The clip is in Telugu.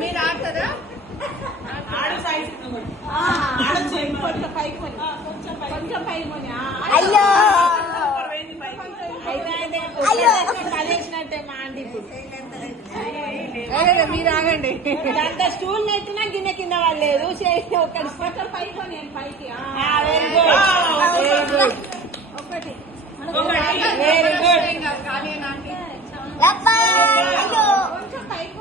మీరు ఆడతారా? అయ్యో మీరు ఆగండి. అంత స్టూల్ నెట్టినా గిన్నె కింద వాళ్ళు లేదు ఒకటి పైకి పైకి ఒకటి వెరీ గుడ్. కొంచెం పైకి